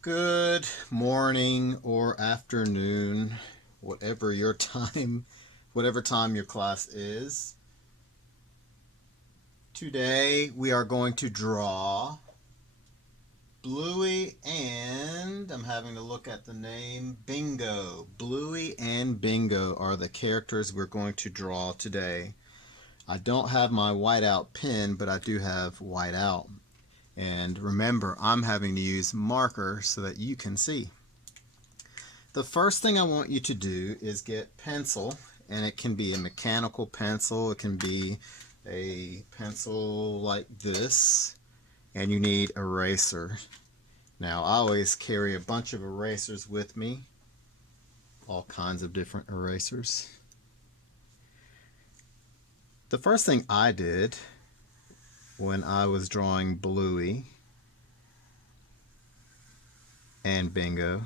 Good morning or afternoon, whatever your time, whatever time your class is. Today we are going to draw Bluey and I'm having to look at the name Bingo. Bluey and Bingo are the characters we're going to draw today. I don't have my whiteout pen, but I do have whiteout. And remember, I'm having to use marker so that you can see. The first thing I want you to do is get pencil, and it can be a mechanical pencil, it can be a pencil like this, and you need eraser. Now, I always carry a bunch of erasers with me, all kinds of different erasers. The first thing I did when I was drawing Bluey and Bingo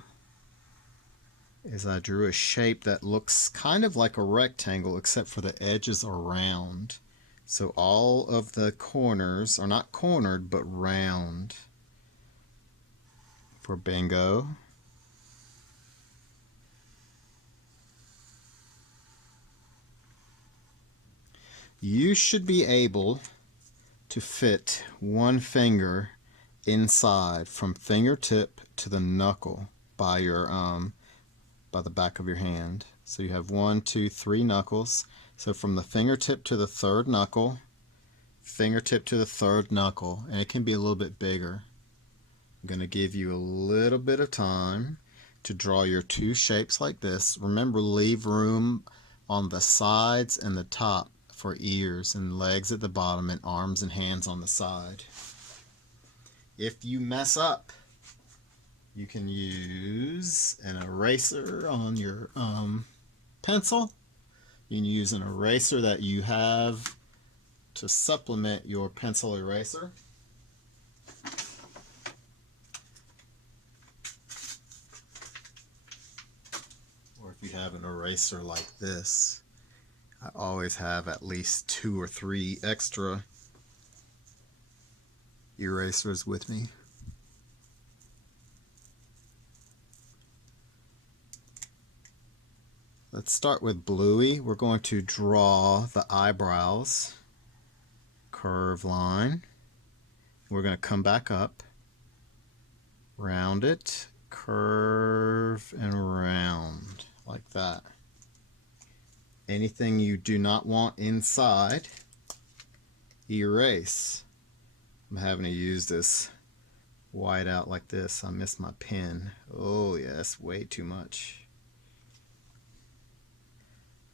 is I drew a shape that looks kind of like a rectangle except for the edges are round. So all of the corners are not cornered but round for Bingo. You should be able to fit one finger inside from fingertip to the knuckle by your by the back of your hand. So you have 1, 2, 3 knuckles. So from the fingertip to the third knuckle, fingertip to the third knuckle, and it can be a little bit bigger. I'm going to give you a little bit of time to draw your two shapes like this. Remember, leave room on the sides and the top for ears and legs at the bottom and arms and hands on the side. If you mess up, you can use an eraser on your pencil. You can use an eraser that you have to supplement your pencil eraser. Or if you have an eraser like this, I always have at least 2 or 3 extra erasers with me. Let's start with Bluey. We're going to draw the eyebrows, curve line. We're going to come back up, round it, curve, and round, like that. Anything you do not want inside, erase. I'm having to use this white out like this. I missed my pen. Oh yeah, that's way too much.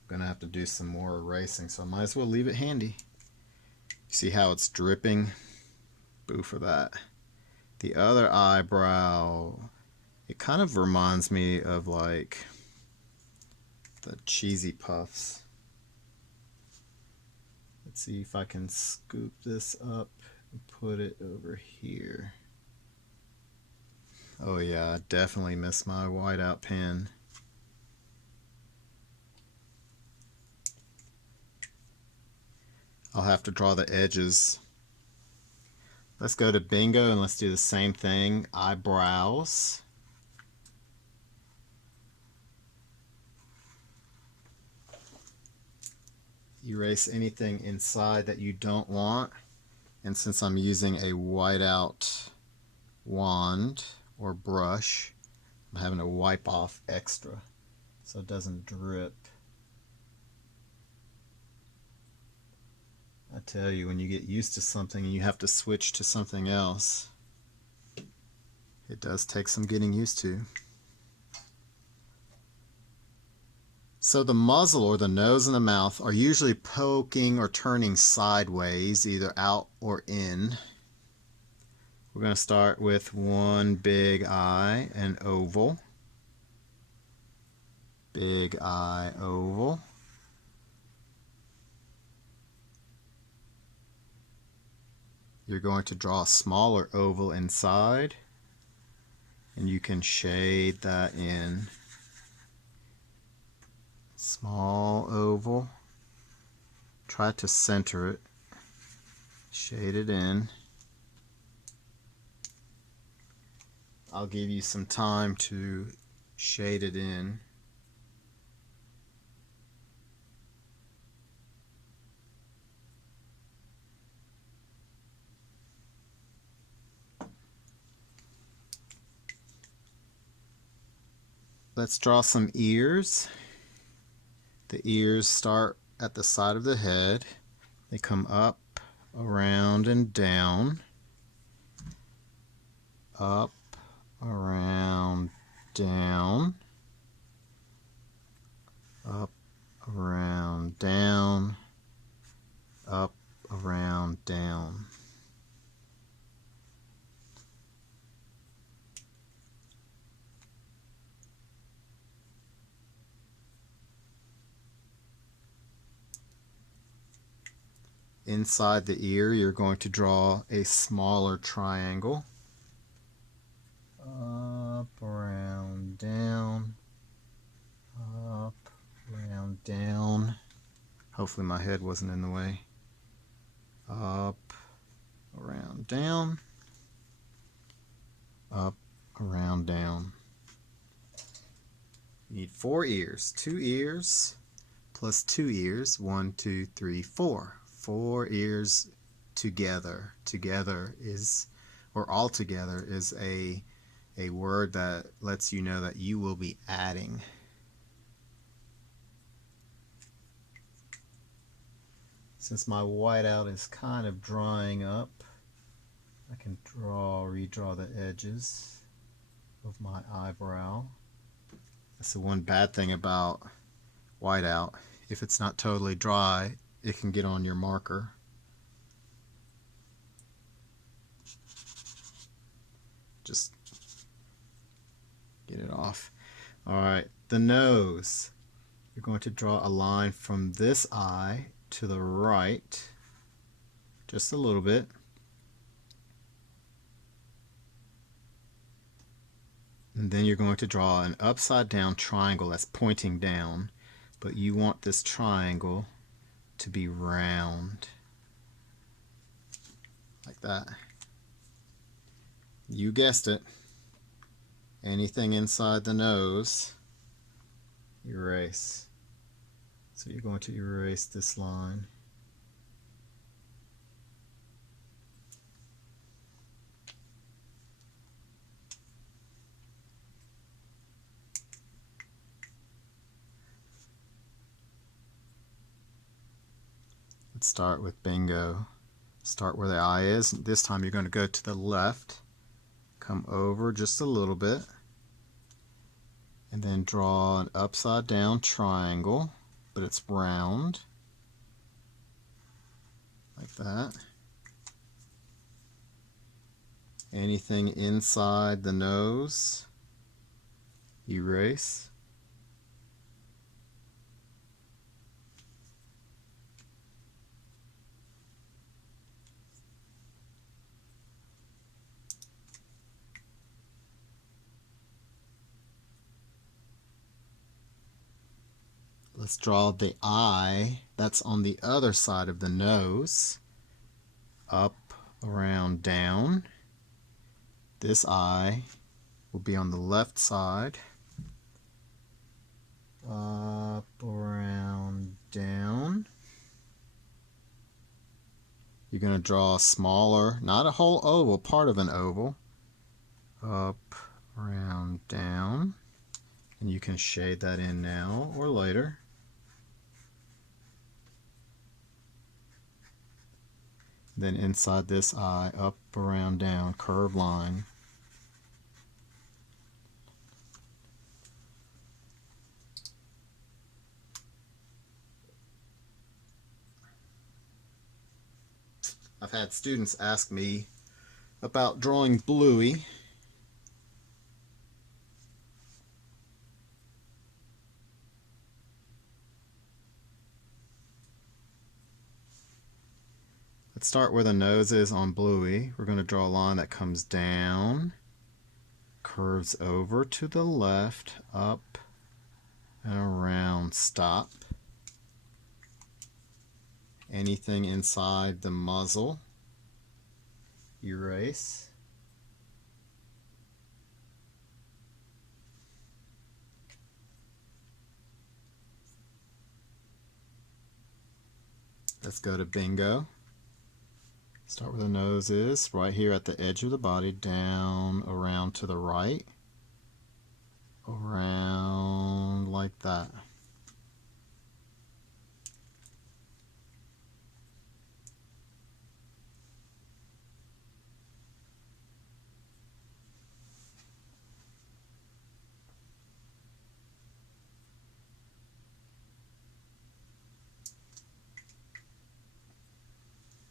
I'm gonna have to do some more erasing, so I might as well leave it handy. See how it's dripping? Boo for that. The other eyebrow, it kind of reminds me of like the cheesy puffs. Let's see if I can scoop this up and put it over here. Oh yeah, I definitely missed my whiteout pen. I'll have to draw the edges. Let's go to Bingo and let's do the same thing. Eyebrows. Erase anything inside that you don't want. And since I'm using a whiteout wand or brush, I'm having to wipe off extra so it doesn't drip. I tell you, when you get used to something and you have to switch to something else, it does take some getting used to. So the muzzle or the nose and the mouth are usually poking or turning sideways, either out or in. We're going to start with one big eye, an oval. Big eye, oval. You're going to draw a smaller oval inside, and you can shade that in. Small oval. Try to center it. Shade it in. I'll give you some time to shade it in. Let's draw some ears. The ears start at the side of the head. They come up, around, and down. Up, around, down. Up, around, down. Up, around, down. Inside the ear, you're going to draw a smaller triangle. Up, around, down. Up, around, down. Hopefully my head wasn't in the way. Up, around, down. Up, around, down. You need 4 ears. 2 ears plus 2 ears. 1, 2, 3, 4. 4 ears together. Together is, or all together is a word that lets you know that you will be adding. Since my whiteout is kind of drying up, I can redraw the edges of my eyebrow. That's the one bad thing about whiteout. If it's not totally dry, it can get on your marker. Just get it off. Alright, the nose. You're going to draw a line from this eye to the right, just a little bit. And then you're going to draw an upside down triangle that's pointing down, but you want this triangle to be round, like that. You guessed it. Anything inside the nose, erase. So you're going to erase this line. Let's start with bingo. Start where the eye is. This time you're going to go to the left, come over just a little bit, and then draw an upside down triangle, but it's round, like that. Anything inside the nose, erase. Let's draw the eye that's on the other side of the nose. Up, around, down. This eye will be on the left side. Up, around, down. You're going to draw a smaller, not a whole oval, part of an oval. Up, around, down. And you can shade that in now or later. Then inside this eye, up, around, down, curved line. I've had students ask me about drawing bluey. Let's start where the nose is on bluey. We're going to draw a line that comes down, curves over to the left, up and around, stop. Anything inside the muzzle, erase. Let's go to Bingo. Start where the nose is, right here at the edge of the body, down, around to the right, around like that.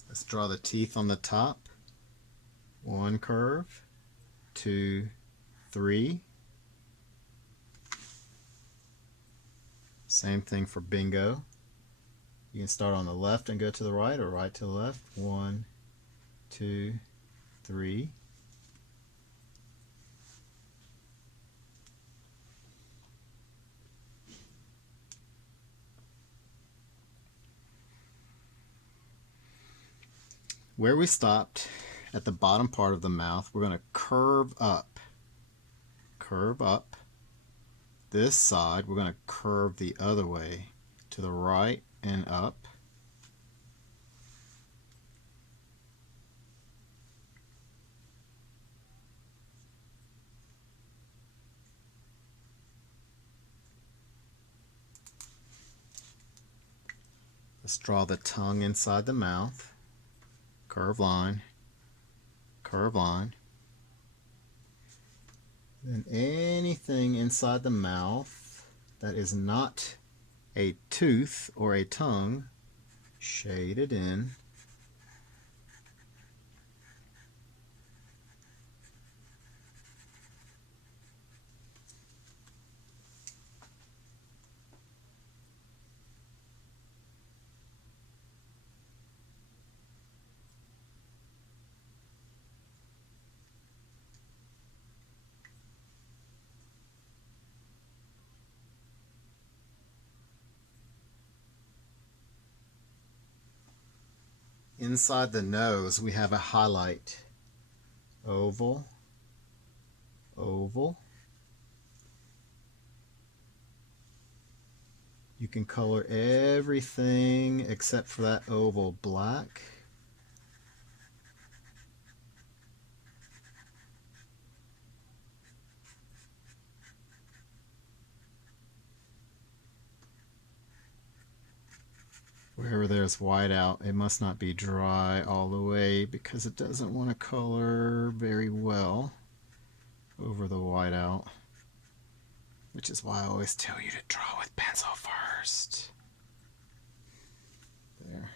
Let's draw the teeth on the top. One curve, 2, 3. Same thing for Bingo. You can start on the left and go to the right, or right to the left. 1, 2, 3. Where we stopped at the bottom part of the mouth, we're going to curve up. Curve up. This side, we're going to curve the other way, to the right and up. Let's draw the tongue inside the mouth. Curve line, curve line. Then anything inside the mouth that is not a tooth or a tongue, shade it in. Inside the nose, we have a highlight. Oval, oval. You can color everything except for that oval black. Wherever there's white out, it must not be dry all the way because it doesn't want to color very well over the white out, which is why I always tell you to draw with pencil first. There.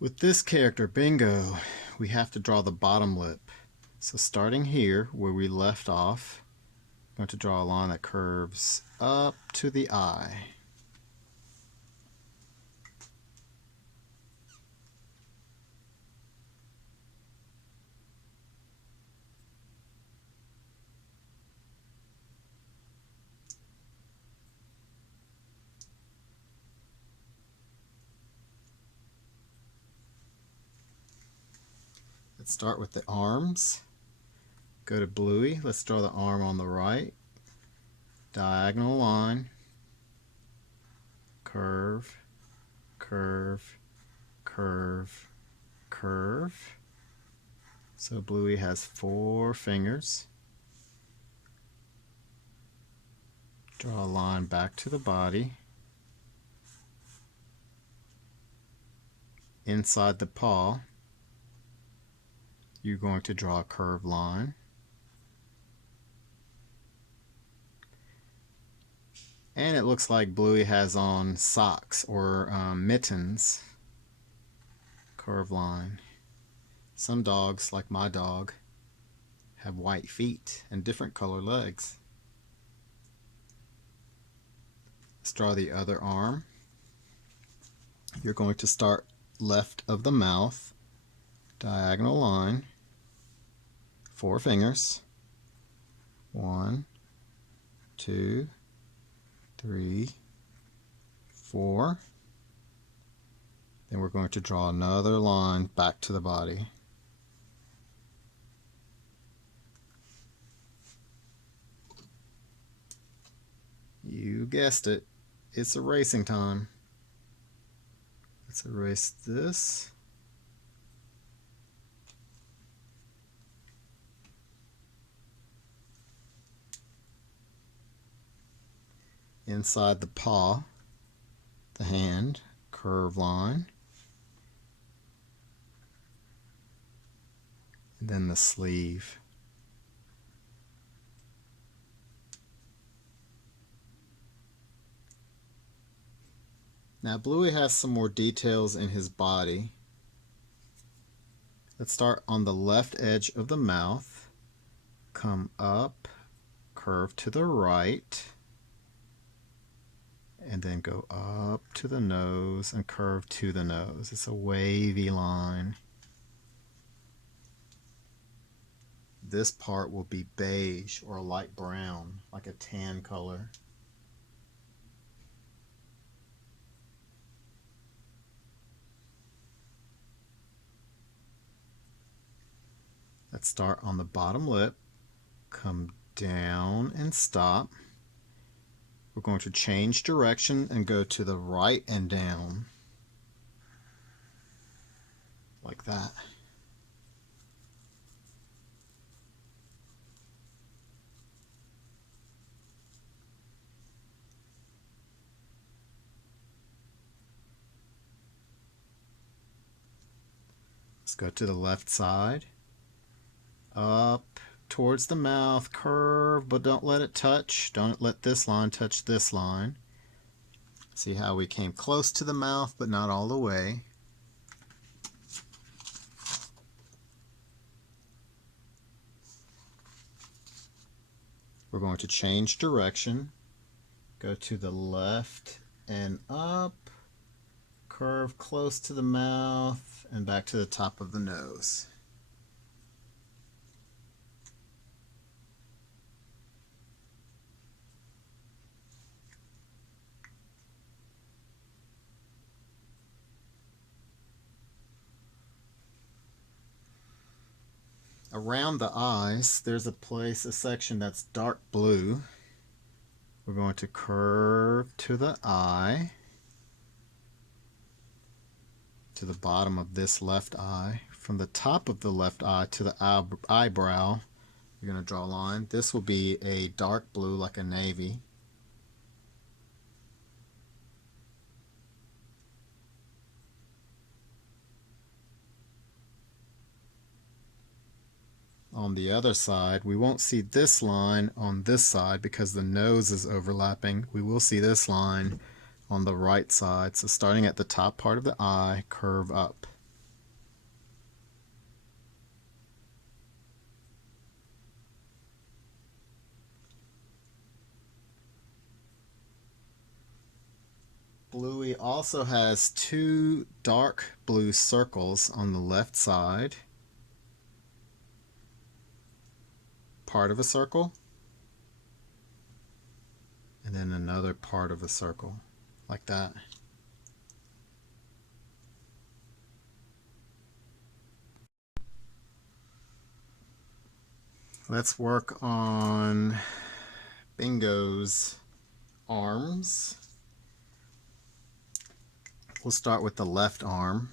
With this character, Bingo, we have to draw the bottom lip. So starting here, where we left off, I'm going to draw a line that curves up to the eye. Let's start with the arms. Go to Bluey. Let's draw the arm on the right. Diagonal line. Curve, curve, curve, curve. So Bluey has 4 fingers. Draw a line back to the body. Inside the paw, you're going to draw a curved line. And it looks like Bluey has on socks or mittens. Curved line. Some dogs, like my dog, have white feet and different color legs. Let's draw the other arm. You're going to start left of the mouth, diagonal line, 4 fingers. 1, 2, 3, 4. Then we're going to draw another line back to the body. You guessed it, it's erasing time. Let's erase this. Inside the paw, the hand, curve line. And then the sleeve. Now Bluey has some more details in his body. Let's start on the left edge of the mouth. Come up, curve to the right, and then go up to the nose and curve to the nose. It's a wavy line. This part will be beige or light brown, like a tan color. Let's start on the bottom lip, come down and stop. We're going to change direction and go to the right and down, like that. Let's go to the left side. Up towards the mouth, curve, but don't let it touch. Don't let this line touch this line. See how we came close to the mouth, but not all the way. We're going to change direction. Go to the left and up. Curve close to the mouth and back to the top of the nose. Around the eyes, there's a section that's dark blue. We're going to curve to the eye, to the bottom of this left eye. From the top of the left eye to the eyebrow, you're going to draw a line. This will be a dark blue, like a navy. On the other side, we won't see this line on this side because the nose is overlapping. We will see this line on the right side. So starting at the top part of the eye, curve up. Bluey also has two dark blue circles on the left side. Part of a circle, and then another part of a circle, like that. Let's work on Bingo's arms. We'll start with the left arm.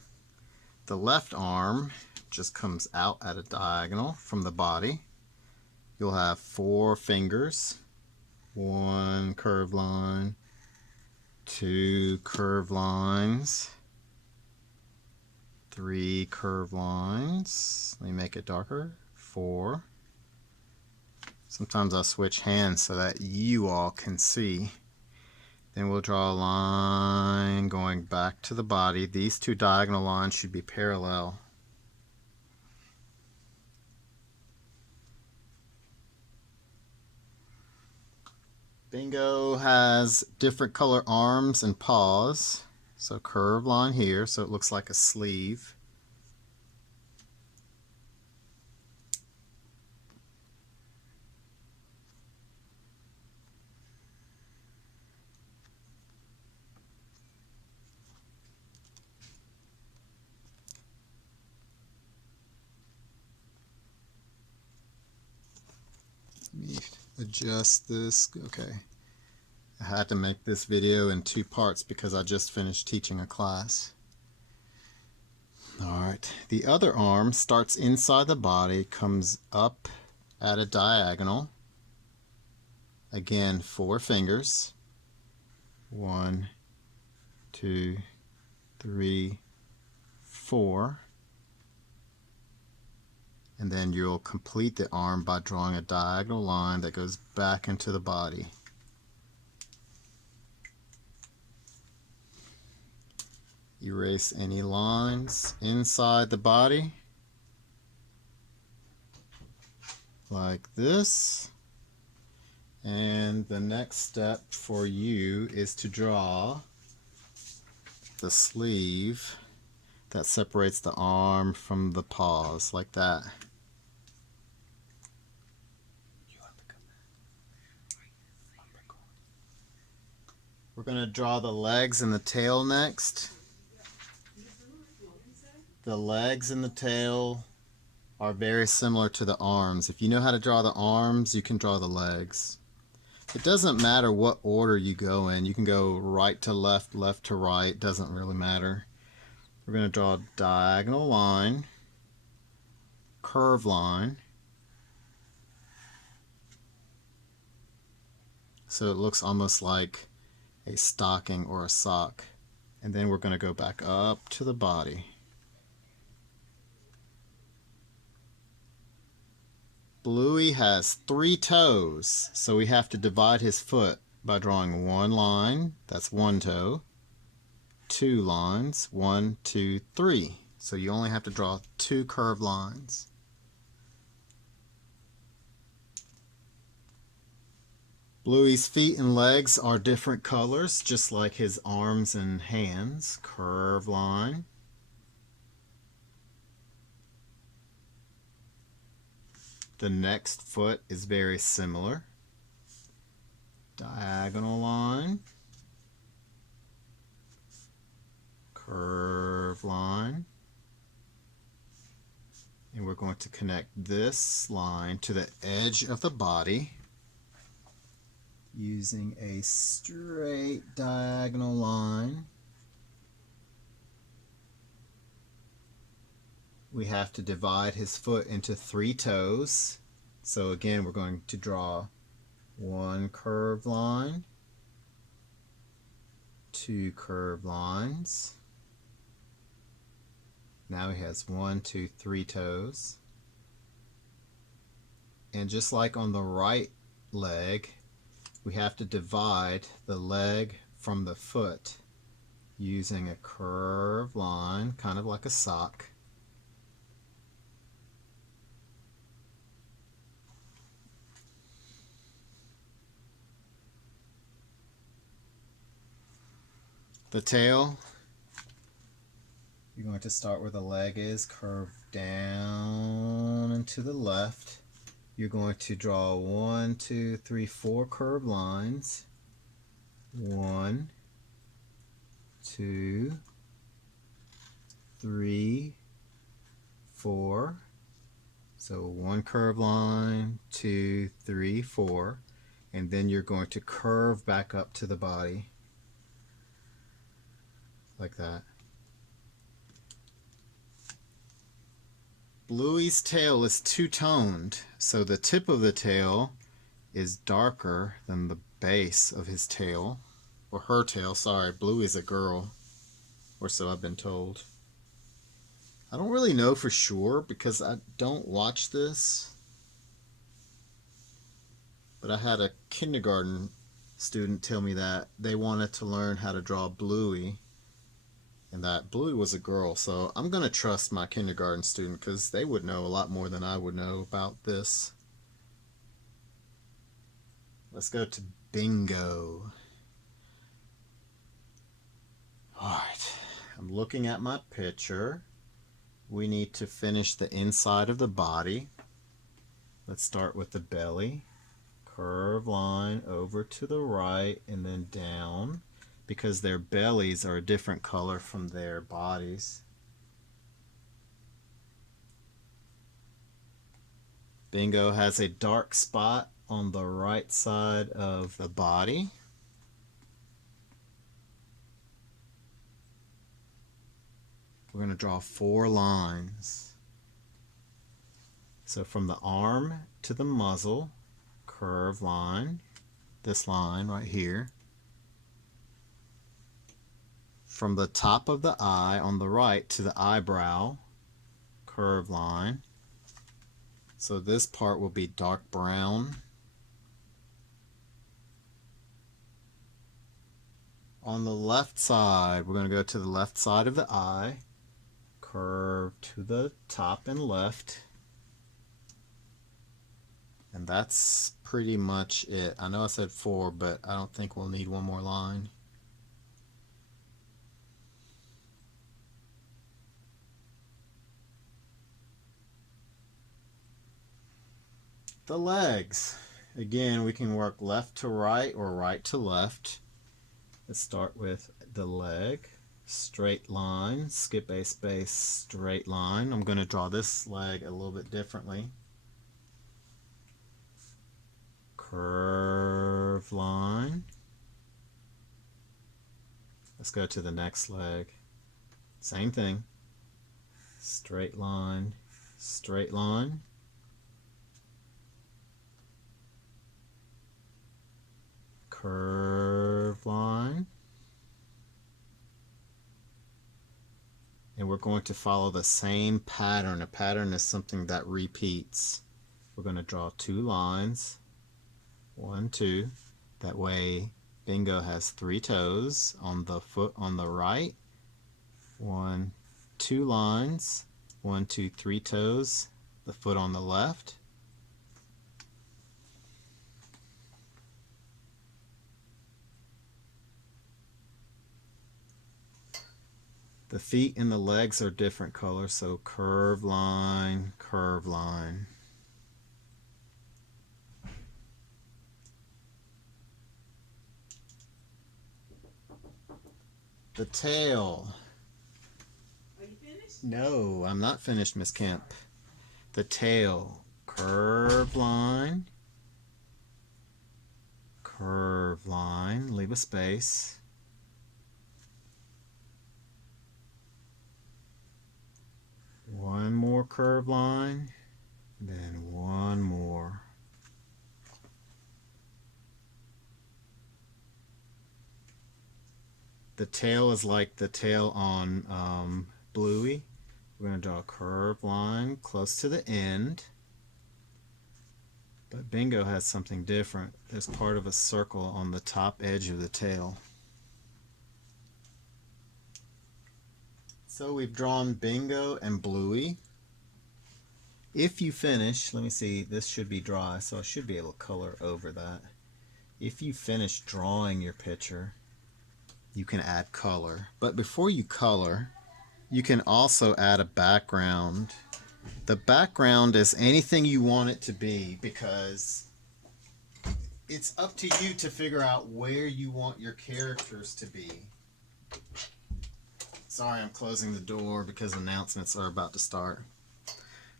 The left arm just comes out at a diagonal from the body. You'll have 4 fingers, 1 curved line, 2 curved lines, 3 curved lines. Let me make it darker. 4. Sometimes I'll switch hands so that you all can see. Then we'll draw a line going back to the body. These 2 diagonal lines should be parallel. Bingo has different color arms and paws. So curved line here, so it looks like a sleeve. adjust this. Okay. I had to make this video in 2 parts because I just finished teaching a class. Alright, the other arm starts inside the body, comes up at a diagonal. Again, 4 fingers. 1, 2, 3, 4. And then you'll complete the arm by drawing a diagonal line that goes back into the body. Erase any lines inside the body, like this. And the next step for you is to draw the sleeve that separates the arm from the paws, like that. We're going to draw the legs and the tail next. The legs and the tail are very similar to the arms. If you know how to draw the arms, you can draw the legs. It doesn't matter what order you go in. You can go right to left, left to right. Doesn't really matter. We're going to draw a diagonal line, curve line, so it looks almost like a stocking or a sock. And then we're going to go back up to the body. Bluey has 3 toes, so we have to divide his foot by drawing 1 line, that's 1 toe, 2 lines, 1, 2, 3. So you only have to draw 2 curved lines. Bluey's feet and legs are different colors, just like his arms and hands. Curve line. The next foot is very similar. Diagonal line. Curve line. And we're going to connect this line to the edge of the body using a straight diagonal line. We have to divide his foot into 3 toes. So again, we're going to draw 1 curved line, 2 curved lines. Now he has 1, 2, 3 toes. And just like on the right leg, we have to divide the leg from the foot using a curved line, kind of like a sock. The tail, you're going to start where the leg is, curve down and to the left. You're going to draw 1, 2, 3, 4 curved lines. 1, 2, 3, 4. So 1 curved line, 2, 3, 4. And then you're going to curve back up to the body, like that. Bluey's tail is two-toned, so the tip of the tail is darker than the base of his tail, or her tail, sorry. Bluey's a girl, or so I've been told. I don't really know for sure because I don't watch this, but I had a kindergarten student tell me that they wanted to learn how to draw Bluey, and that Bluey was a girl. So I'm going to trust my kindergarten student because they would know a lot more than I would know about this. Let's go to bingo. Alright, I'm looking at my picture. We need to finish the inside of the body. Let's start with the belly. Curve line over to the right and then down, because their bellies are a different color from their bodies. Bingo has a dark spot on the right side of the body. We're going to draw 4 lines. So from the arm to the muzzle, curved line, this line right here. From the top of the eye on the right to the eyebrow, curved line. So this part will be dark brown. On the left side, we're going to go to the left side of the eye, curve to the top and left. And that's pretty much it. I know I said 4, but I don't think we'll need one more line. The legs. Again, we can work left to right or right to left. Let's start with the leg. Straight line, skip a space, straight line. I'm going to draw this leg a little bit differently. Curve line. Let's go to the next leg. Same thing. Straight line, straight line. Curve line. And we're going to follow the same pattern. A pattern is something that repeats. We're going to draw 2 lines. 1, 2. That way Bingo has 3 toes on the foot on the right. 1, 2 lines. 1, 2, 3 toes. The foot on the left. The feet and the legs are different colors, so curve line, curve line. The tail. Are you finished? No, I'm not finished, Miss Kemp. The tail, curve line, curve line, leave a space. One more curve line, then one more. The tail is like the tail on Bluey. We're going to draw a curved line close to the end. But Bingo has something different. There's part of a circle on the top edge of the tail. So we've drawn Bingo and Bluey. If you finish, let me see, this should be dry, so I should be able to color over that. If you finish drawing your picture, you can add color. But before you color, you can also add a background. The background is anything you want it to be, because it's up to you to figure out where you want your characters to be. Sorry, I'm closing the door because announcements are about to start.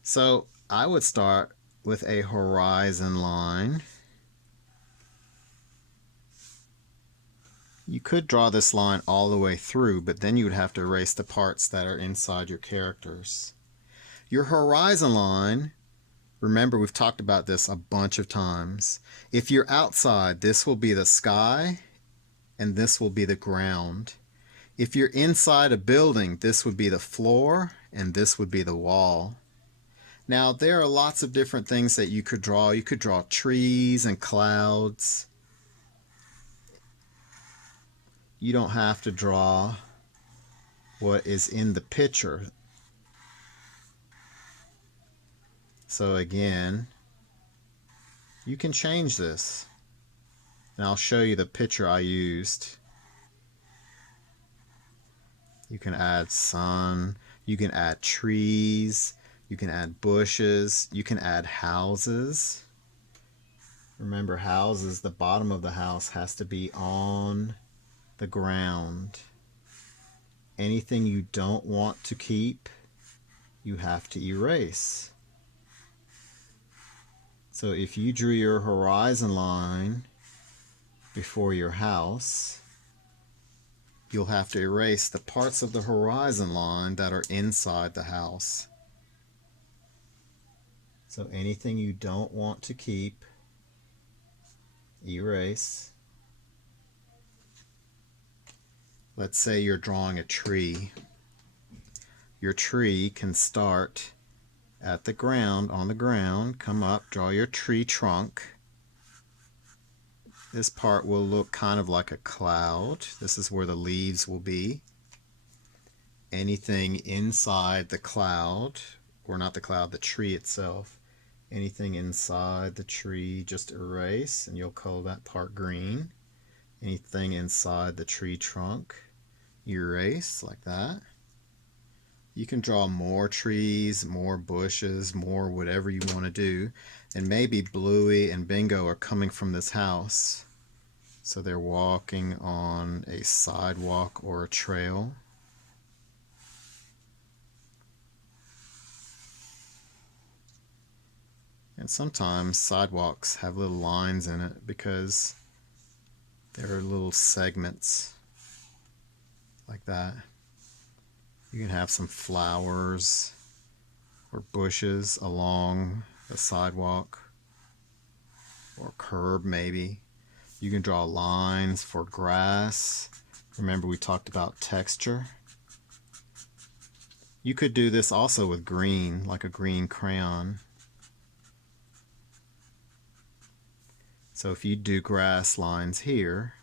So I would start with a horizon line. You could draw this line all the way through, but then you would have to erase the parts that are inside your characters. Your horizon line, remember we've talked about this a bunch of times. If you're outside, this will be the sky and this will be the ground. If you're inside a building, this would be the floor and this would be the wall. Now, there are lots of different things that you could draw. You could draw trees and clouds. You don't have to draw what is in the picture. So again, you can change this. And I'll show you the picture I used. You can add sun, you can add trees, you can add bushes, you can add houses. Remember, houses, the bottom of the house has to be on the ground. Anything you don't want to keep, you have to erase. So if you drew your horizon line before your house, you'll have to erase the parts of the horizon line that are inside the house. So anything you don't want to keep, erase. Let's say you're drawing a tree. Your tree can start at the ground, on the ground, come up, draw your tree trunk. This part will look kind of like a cloud. This is where the leaves will be. Anything inside the cloud, or not the cloud, the tree itself, anything inside the tree, just erase, and you'll color that part green. Anything inside the tree trunk, erase like that. You can draw more trees, more bushes, more whatever you want to do. And maybe Bluey and Bingo are coming from this house. So they're walking on a sidewalk or a trail. And sometimes sidewalks have little lines in it because there are little segments like that. You can have some flowers or bushes along the sidewalk or curb maybe. You can draw lines for grass. Remember we talked about texture. You could do this also with green, like a green crayon. So if you do grass lines here,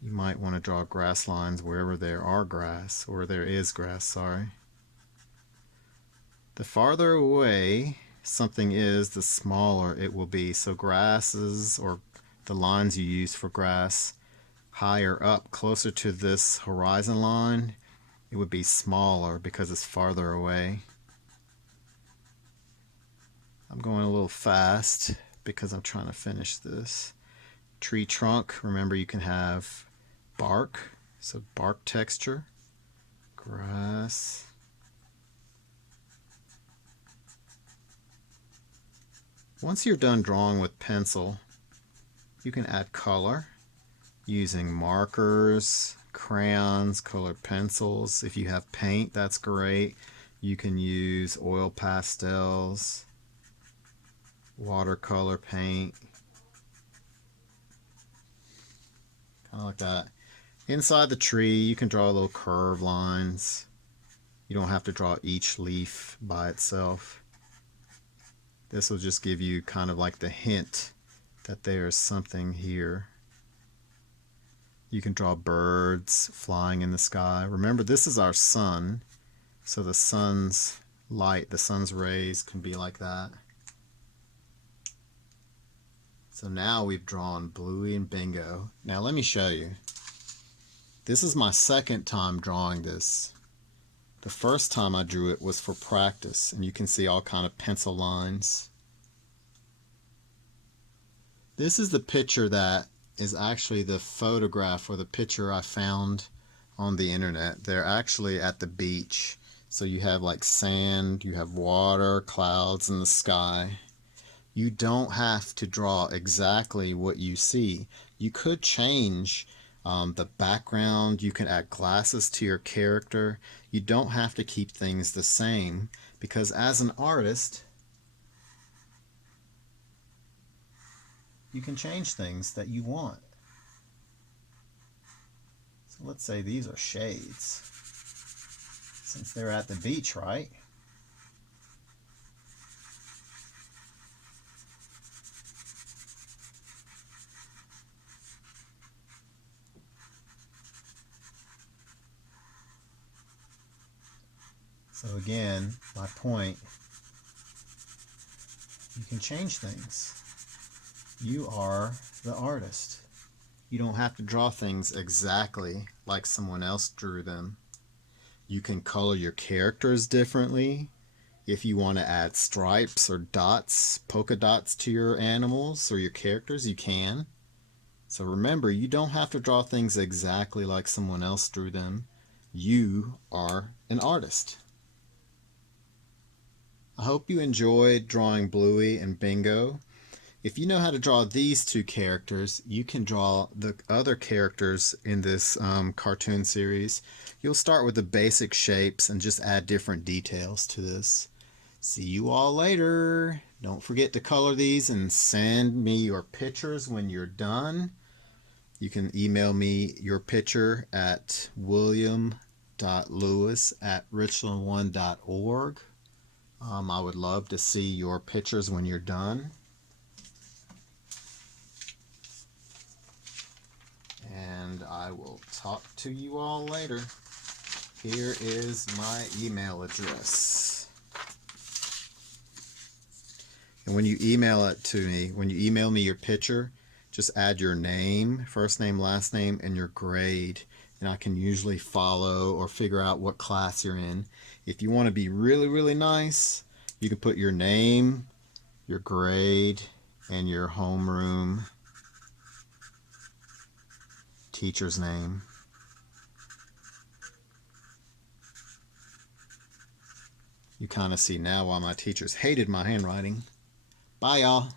you might want to draw grass lines wherever there are grass, or there is grass, sorry. The farther away something is, the smaller it will be. So grasses, or the lines you use for grass, higher up, closer to this horizon line, it would be smaller because it's farther away. I'm going a little fast because I'm trying to finish this. Tree trunk, remember you can have bark, so bark texture, grass. Once you're done drawing with pencil, you can add color using markers, crayons, colored pencils. If you have paint, that's great. You can use oil pastels, watercolor paint, kind of like that. Inside the tree, you can draw little curved lines. You don't have to draw each leaf by itself. This will just give you kind of like the hint that there's something here. You can draw birds flying in the sky. Remember, this is our sun, so the sun's light, the sun's rays can be like that. So now we've drawn Bluey and Bingo. Now let me show you. This is my second time drawing this. The first time I drew it was for practice, and you can see all kind of pencil lines. This is the picture that is actually the photograph or the picture I found on the internet. They're actually at the beach. So you have like sand, you have water, clouds in the sky. You don't have to draw exactly what you see. You could change the background. You can add glasses to your character. You don't have to keep things the same because as an artist, you can change things that you want. So let's say these are shades, since they're at the beach, right? So again, my point, you can change things. You are the artist. You don't have to draw things exactly like someone else drew them. You can color your characters differently. If you want to add stripes or dots, polka dots to your animals or your characters, you can. So remember, you don't have to draw things exactly like someone else drew them. You are an artist. I hope you enjoyed drawing Bluey and Bingo. If you know how to draw these two characters, you can draw the other characters in this cartoon series. You'll start with the basic shapes and just add different details to this. See you all later. Don't forget to color these and send me your pictures when you're done. You can email me your picture at william.lewis@richland1.org. I would love to see your pictures when you're done. And I will talk to you all later. Here is my email address. And when you email it to me, when you email me your picture, just add your name, first name, last name, and your grade. And I can usually follow or figure out what class you're in. If you want to be really, really nice, you can put your name, your grade, and your homeroom teacher's name. You kind of see now why my teachers hated my handwriting. Bye, y'all.